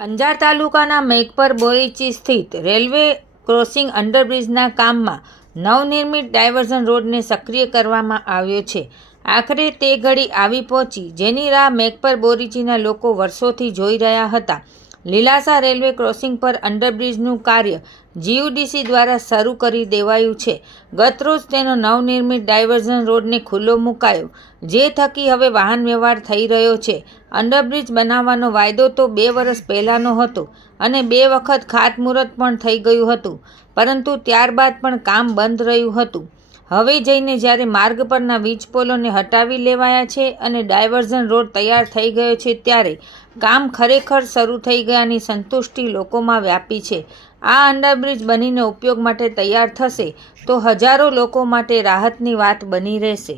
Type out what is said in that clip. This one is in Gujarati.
અંજાર તાલુકાના મેઘપર બોરીચી સ્થિત રેલવે ક્રોસિંગ અંડરબ્રિજના કામમાં નવનિર્મિત ડાયવર્ઝન રોડને સક્રિય કરવામાં આવ્યો છે. આખરે તે ઘડી આવી પહોંચી, જેની રાહ મેઘપર બોરીચીના લોકો વર્ષોથી જોઈ રહ્યા હતા. લીલાસા રેલવે ક્રોસિંગ પર અંડરબ્રિજનું કાર્ય જીયુડીસી દ્વારા શરૂ કરી દેવાયું છે. ગતરોજ તેનો નવનિર્મિત ડાયવર્ઝન રોડને ખુલ્લો મુકાયો, જે થકી હવે વાહન વ્યવહાર થઈ રહ્યો છે. અંડરબ્રિજ બનાવવાનો વાયદો તો બે વર્ષ પહેલાંનો હતો અને બે વખત ખાતમુહૂર્ત પણ થઈ ગયું હતું, પરંતુ ત્યારબાદ પણ કામ બંધ રહ્યું હતું. હવે જઈને જ્યારે માર્ગ પરના વીજપોલોને હટાવી લેવાયા છે અને ડાયવર્ઝન રોડ તૈયાર થઈ ગયો છે ત્યારે કામ ખરેખર શરૂ થઈ ગયાની સંતુષ્ટિ લોકોમાં વ્યાપી છે. આ અંડરબ્રિજ બનીને ઉપયોગ માટે તૈયાર થશે તો હજારો લોકો માટે રાહતની વાત બની રહેશે.